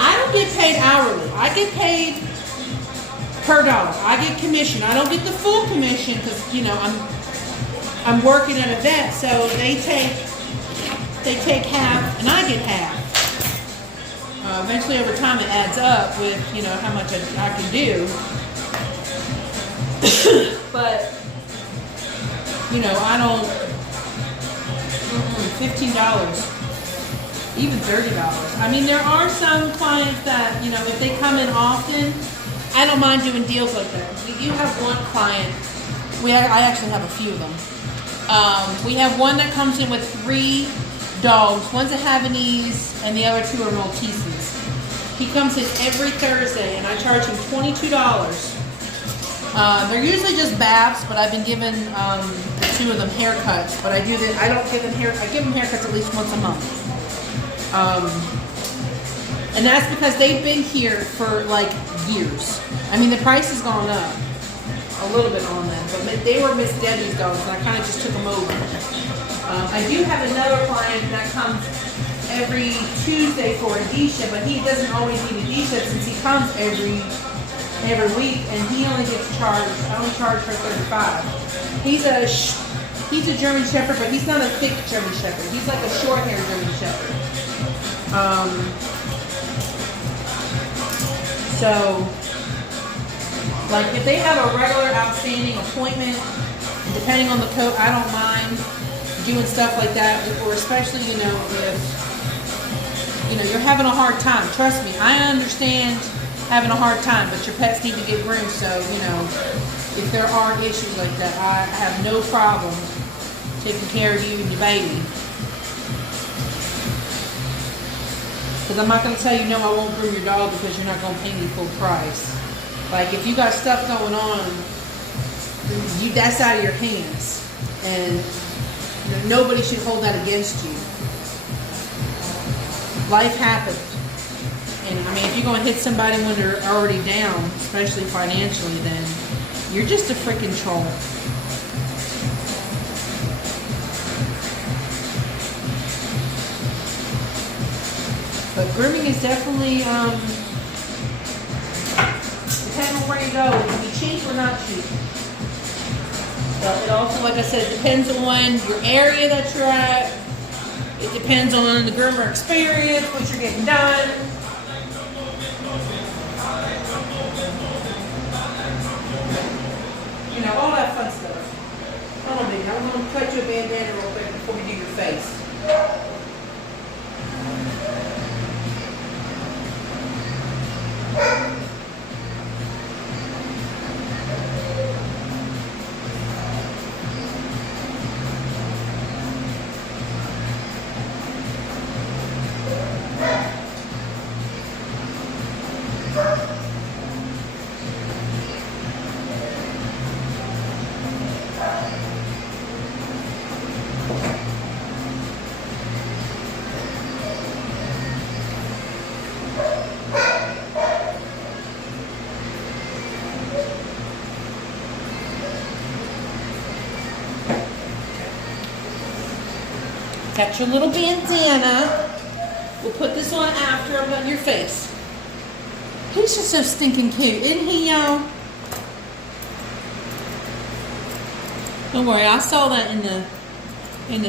I don't get paid hourly. I get paid per dog. I get commission. I don't get the full commission because, you know, I'm working at a vet, so they take half and I get half. Eventually, over time, it adds up with, you know, how much I can do. But, you know, I don't, $15, even $30. I mean, there are some clients that, you know, if they come in often, I don't mind doing deals like that. We do have one client, I actually have a few of them. We have one that comes in with 3 dogs. One's a Havanese and the other 2 are Malteses. He comes in every Thursday and I charge him $22. They're usually just baths, but I've been giving the 2 of them haircuts. But I don't give them I give them haircuts at least once a month. And that's because they've been here for like years. I mean, the price has gone up a little bit on them, but they were Miss Debbie's dogs, and I kind of just took them over. I do have another client that comes every Tuesday for a D-ship, but he doesn't always need a D-ship since he comes every week, and he only gets charged. I only charge for $35. He's a German Shepherd, but he's not a thick German Shepherd. He's like a short-haired German Shepherd. So, like if they have a regular outstanding appointment, depending on the coat, I don't mind doing stuff like that, or especially, you know, if, you know, you're having a hard time. Trust me, I understand having a hard time, but your pets need to get groomed, so, you know, if there are issues like that, I have no problem taking care of you and your baby. Because I'm not going to tell you, no, I won't groom your dog because you're not going to pay me full price. Like, if you got stuff going on, that's out of your hands. And you know, nobody should hold that against you. Life happens. And, I mean, if you're going to hit somebody when they're already down, especially financially, then you're just a freaking troll. But grooming is definitely, depending on where you go, it can be cheap or not cheap. But it also, like I said, it depends on your area that you're at. It depends on the groomer experience, what you're getting done. You know, all that fun stuff. Hold on, baby. I'm going to cut you a bandana real quick before we do your face. Got your little bandana. We'll put this on after I'm on your face. He's just so stinking cute, isn't he, y'all? Don't worry, I saw that in the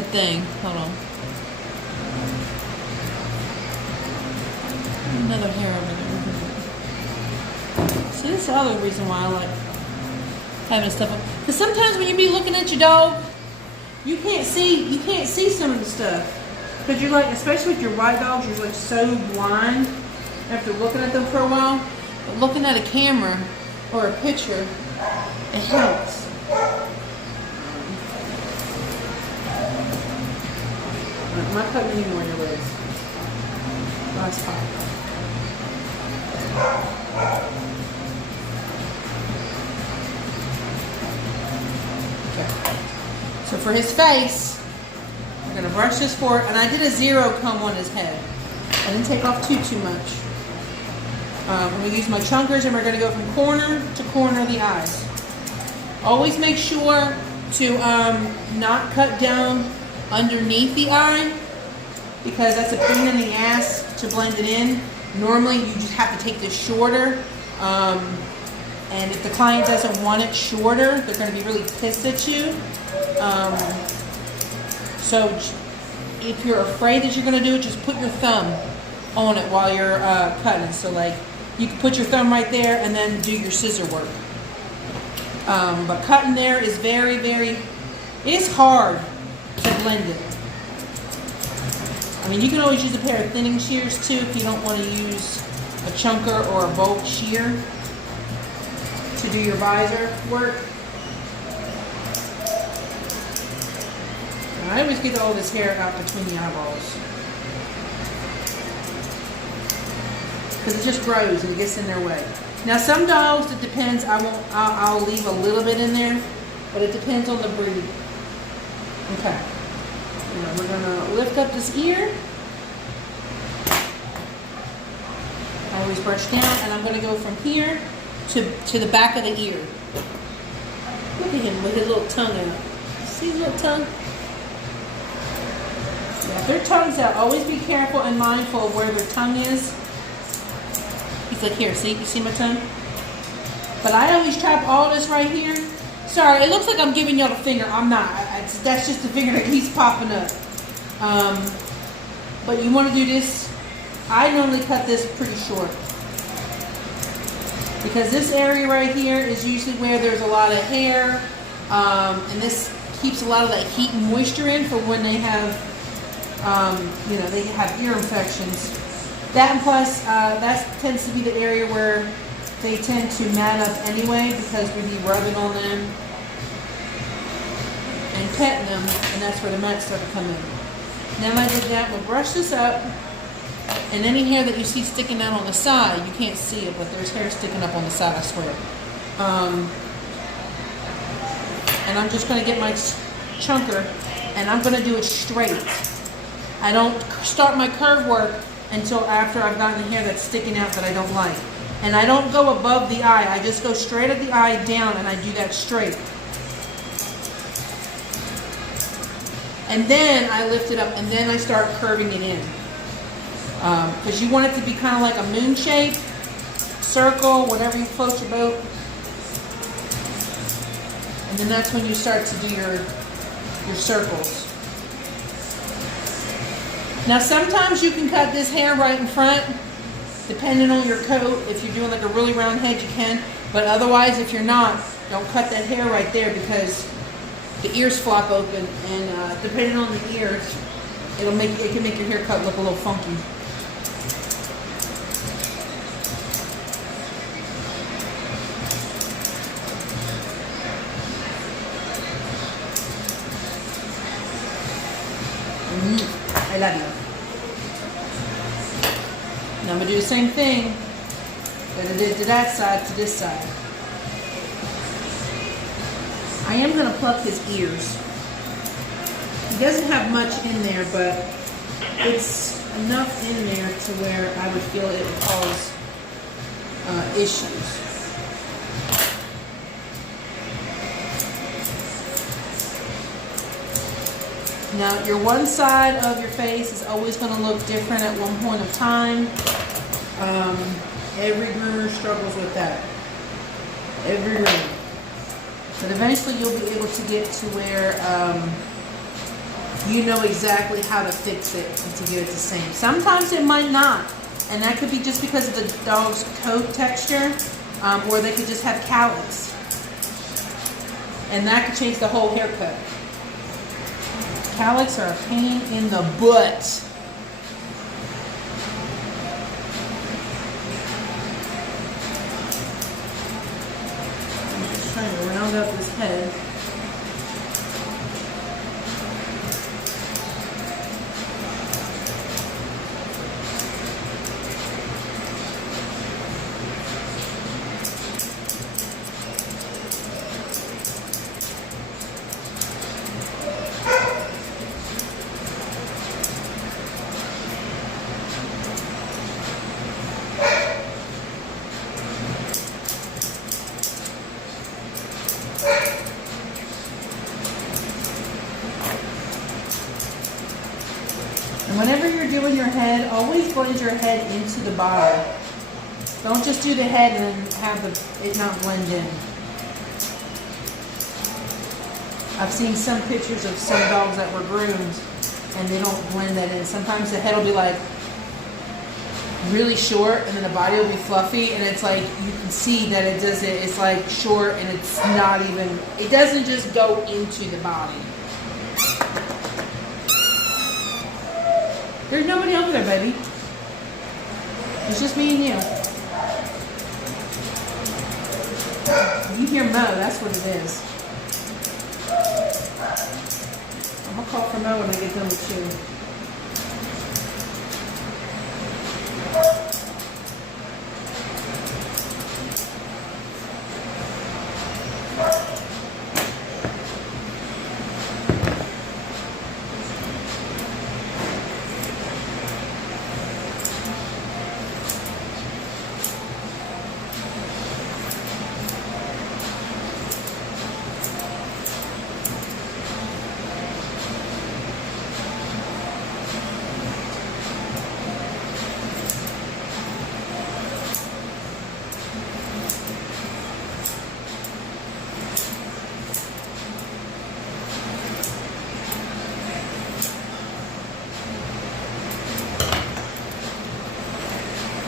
thing. Hold on. Another hair over there. So this is the other reason why I like having stuff. Because sometimes when you be looking at your dog, you can't see some of the stuff. Because you're like, especially with your white dogs, you're like so blind after looking at them for a while. But looking at a camera or a picture, it helps. I'm not cutting any more of your legs. Last time. Okay. So for his face, we're gonna brush this forward, and I did a 0 comb on his head. I didn't take off too much. I'm gonna use my chunkers, and we're gonna go from corner to corner of the eyes. Always make sure to not cut down underneath the eye, because that's a pain in the ass to blend it in. Normally you just have to take this shorter, and if the client doesn't want it shorter, they're going to be really pissed at you. So if you're afraid that you're going to do it, just put your thumb on it while you're cutting. So like you can put your thumb right there and then do your scissor work. But cutting there is it's hard to blend it. I mean, you can always use a pair of thinning shears too if you don't want to use a chunker or a bulk shear to do your visor work. And I always get all this hair out between the eyeballs, because it just grows and it gets in their way. Now some dogs, it depends. I'll leave a little bit in there, but it depends on the breed. Okay. Now we're gonna lift up this ear. I always brush down, and I'm gonna go from here to the back of the ear. Look at him with his little tongue out. See his little tongue? Yeah, if their tongue's out, always be careful and mindful of where their tongue is. He's like, here, see? You see my tongue? But I always trap all this right here. Sorry, it looks like I'm giving y'all the finger. I'm not. That's just the finger that keeps popping up. But you want to do this. I normally cut this pretty short, because this area right here is usually where there's a lot of hair, and this keeps a lot of that heat and moisture in for when they have, they have ear infections. That, and plus, that tends to be the area where they tend to mat up anyway, because we'd be rubbing on them and petting them, and that's where the mats start to come in. Now that I did that, we'll brush this up, and any hair that you see sticking out on the side, you can't see it, but there's hair sticking up on the side, I swear. And I'm just going to get my chunker, and I'm going to do it straight. I don't start my curve work until after I've gotten the hair that's sticking out that I don't like. And I don't go above the eye. I just go straight at the eye down, and I do that straight. And then I lift it up, and then I start curving it in. Because you want it to be kind of like a moon shape, circle, whatever you float your boat. And then that's when you start to do your circles. Now sometimes you can cut this hair right in front, depending on your coat. If you're doing like a really round head, you can. But otherwise, if you're not, don't cut that hair right there, because the ears flop open, and depending on the ears, it can make your haircut look a little funky. I love you. Now I'm going to do the same thing that I did to that side to this side. I am going to pluck his ears. He doesn't have much in there, but it's enough in there to where I would feel it would cause issues. Now, your one side of your face is always going to look different at one point of time. Every groomer struggles with that. Every groomer. But eventually you'll be able to get to where you know exactly how to fix it and to get it the same. Sometimes it might not. And that could be just because of the dog's coat texture, or they could just have callus. And that could change the whole haircut. Cowlicks are a pain in the butt. I'm just trying to round up this head. And whenever you're doing your head, always blend your head into the body. Don't just do the head and then have it not blend in. I've seen some pictures of some dogs that were groomed and they don't blend that in. Sometimes the head will be like really short and then the body will be fluffy, and it's like you can see that it doesn't, it's like short and it's not even, it doesn't just go into the body. There's nobody over there, baby. It's just me and you. You hear Mo, that's what it is. I'm gonna call for Mo when I get done with you.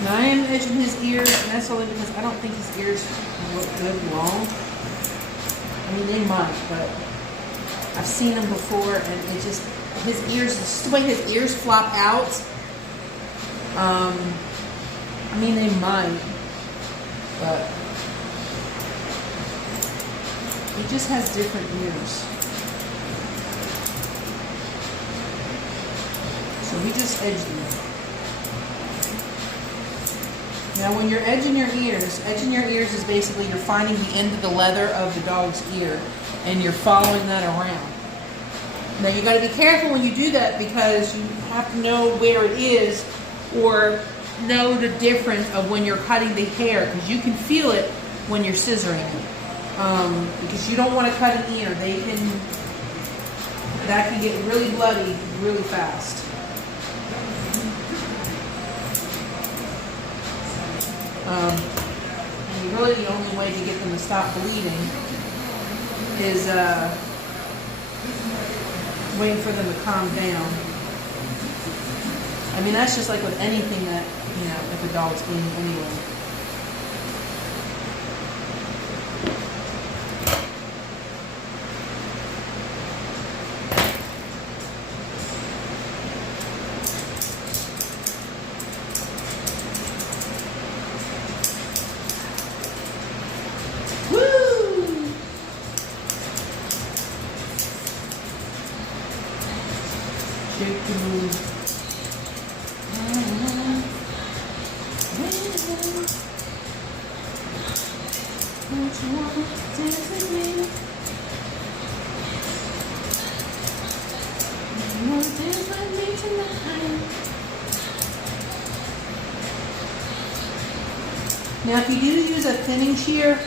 Now I am edging his ears, and that's only because I don't think his ears look good long. I mean, they might, but I've seen them before, and it just, his ears, just the way his ears flop out. I mean, they might, but he just has different ears. So he just edged them. Now when you're edging your ears is basically you're finding the end of the leather of the dog's ear and you're following that around. Now you got to be careful when you do that because you have to know where it is or know the difference of when you're cutting the hair, because you can feel it when you're scissoring it. Because you don't want to cut an ear. That can get really bloody really fast. And really the only way to get them to stop bleeding is waiting for them to calm down. I mean, that's just like with anything that, you know, if a dog's bleeding anyway. Now, if you do use a thinning shear,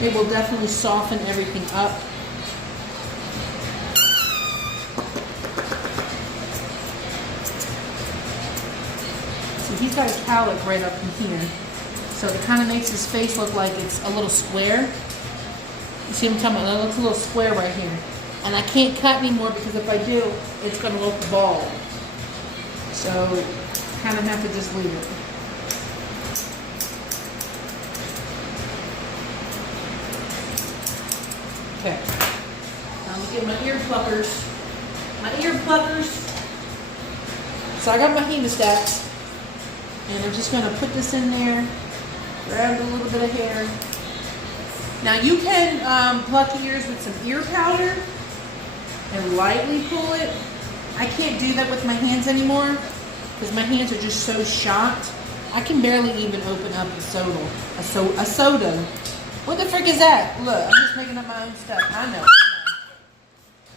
it will definitely soften everything up. So he's got a cowlick right up in here. So it kind of makes his face look like it's a little square. You see what I'm talking about? It looks a little square right here. And I can't cut anymore because if I do, it's going to look bald. So kind of have to just leave it. Okay. Now I'm get my ear pluckers. My ear pluckers. So I got my hemostats. And I'm just gonna put this in there. Grab a little bit of hair. Now you can pluck ears with some ear powder and lightly pull it. I can't do that with my hands anymore because my hands are just so shocked. I can barely even open up a soda. A soda. What the frick is that? Look, I'm just making up my own stuff. I know.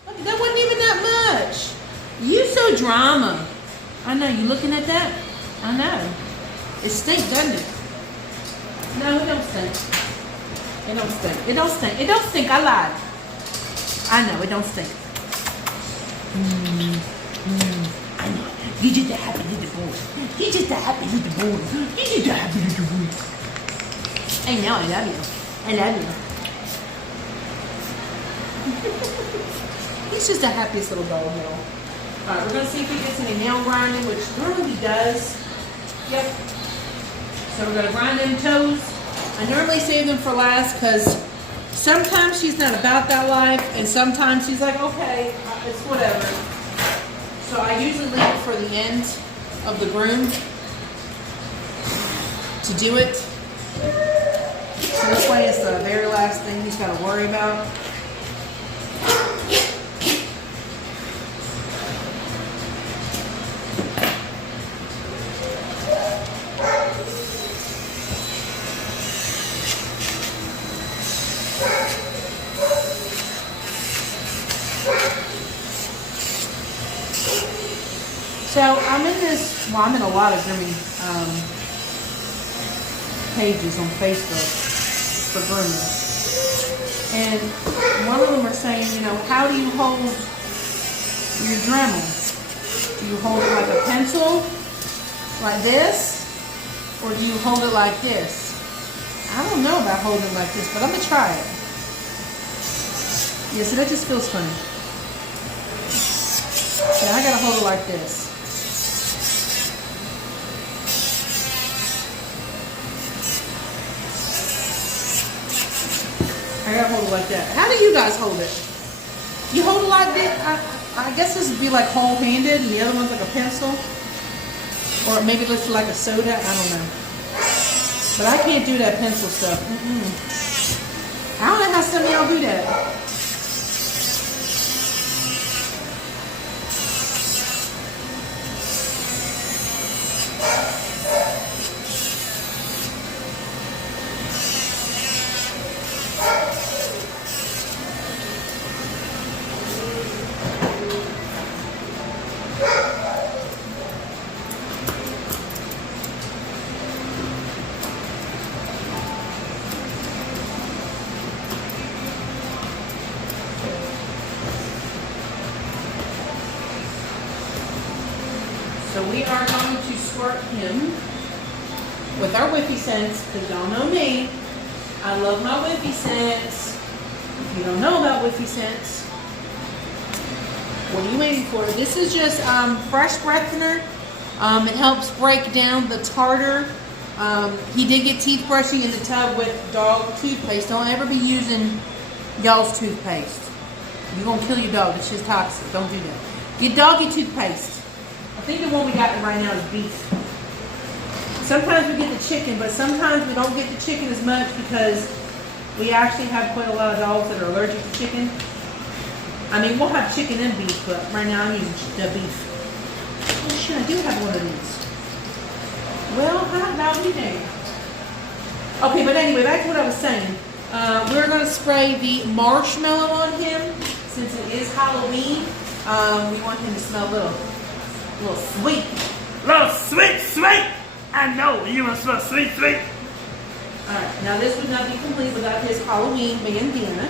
Look, that wasn't even that much. You so drama. I know. You looking at that? I know. It stinks, doesn't it? No, it don't stink. It don't stink. It don't stink. It don't stink. I lied. I know. It don't stink. I know. You just a happy little boy. You just a happy little boy. You just a happy little boy. I know. I love you. I love you. He's just the happiest little dog, y'all. Alright, we're going to see if he gets any nail grinding, which normally he does. Yep. So we're going to grind them toes. I normally save them for last because sometimes she's not about that life and sometimes she's like, okay, it's whatever. So I usually leave it for the end of the groom to do it. So this way it's the very last thing he's got to worry about. So I'm in this, well, I'm in a lot of grooming pages on Facebook for groomers. And one of them are saying, you know, how do you hold your Dremel? Do you hold it like a pencil, like this? Or do you hold it like this? I don't know about holding it like this, but I'm going to try it. Yeah, so that just feels funny. Yeah, I got to hold it like this. I gotta hold it like that. How do you guys hold it? You hold it like this? I guess this would be like whole-handed and the other one's like a pencil. Or maybe it looks like a soda. I don't know. But I can't do that pencil stuff. I don't know how some of y'all do that. So we are going to squirt him with our wiffyscents, because y'all know me. I love my wiffyscents. If you don't know about wiffyscents, what are you waiting for? This is just fresh breath-thinner. It helps break down the tartar. He did get teeth brushing in the tub with dog toothpaste. Don't ever be using y'all's toothpaste. You're going to kill your dog. It's just toxic. Don't do that. Get doggy toothpaste. I think the one we got right now is beef. Sometimes we get the chicken, but sometimes we don't get the chicken as much because we actually have quite a lot of dogs that are allergic to chicken. I mean, we'll have chicken and beef, but right now I'm using the beef. Oh shit, I do have one of these. Well, how about we do? Okay, but anyway, back to what I was saying. We're going to spray the marshmallow on him since it is Halloween. We want him to smell a little sweet. Little sweet, sweet. I know you want to smell sweet, sweet. Alright, now this would not be complete without his Halloween bandana.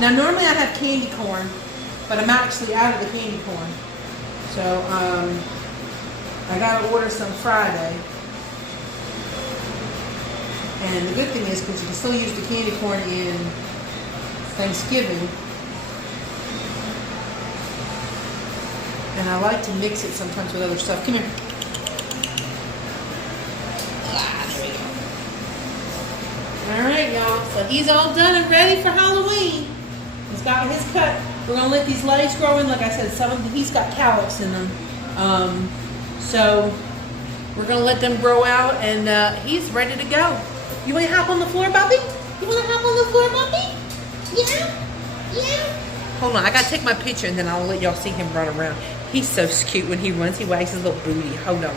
Now normally I have candy corn, but I'm actually out of the candy corn. So, I gotta order some Friday. And the good thing is, because you can still use the candy corn in Thanksgiving. And I like to mix it sometimes with other stuff. Come here. There we go. Alright, y'all. So he's all done and ready for Halloween. He's got his cut. We're gonna let these legs grow in. Like I said, some of he's got calyx in them. So we're gonna let them grow out, and he's ready to go. You wanna hop on the floor, Bobby? You wanna hop on the floor, Bobby? Yeah? Yeah? Hold on, I gotta take my picture and then I'll let y'all see him run around. He's so cute when he runs. He wags his little booty. Hold on.